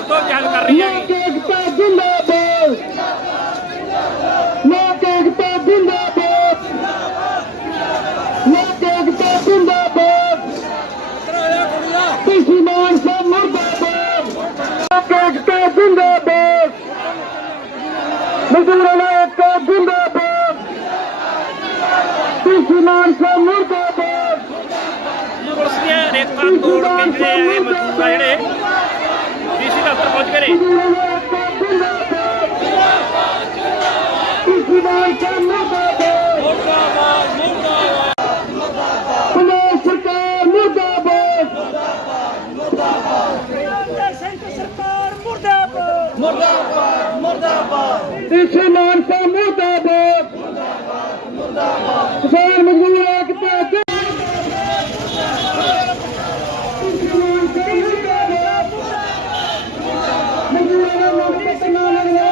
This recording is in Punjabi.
ਤੋਂ ਜਲ ਕਰ ਰਹੀ ਹੈ ਏਕਤਾ ਜਿੰਦਾਬਾਦ। ਲੋਕ ਏਕਤਾ ਜਿੰਦਾਬਾਦ। ਲੋਕ ਏਕਤਾ ਜਿੰਦਾਬਾਦ। ਤੁਸੀਂ ਮਾਨ ਸਾਹਿਬ ਮੁਰਦਾਬਾਦ। ਲੋਕ ਏਕਤਾ ਜਿੰਦਾਬਾਦ। ਮਜ਼ਦੂਰਾਂ ਦਾ ਏਕਤਾ ਜਿੰਦਾਬਾਦ। ਤੁਸੀਂ ਮਾਨ ਸਾਹਿਬ ਮੁਰਦਾਬਾਦ। ਦੀਆਂ ਰੇਖਾਂ ਤੋੜ ਕੇ ਜਿਹੜੇ ਮਜ਼ਦੂਰ ਜਿਹੜੇ। Ali. Murdabad, Murdabad. İslam ise Murdabad. Murdabad, Murdabad. no, no, no, no,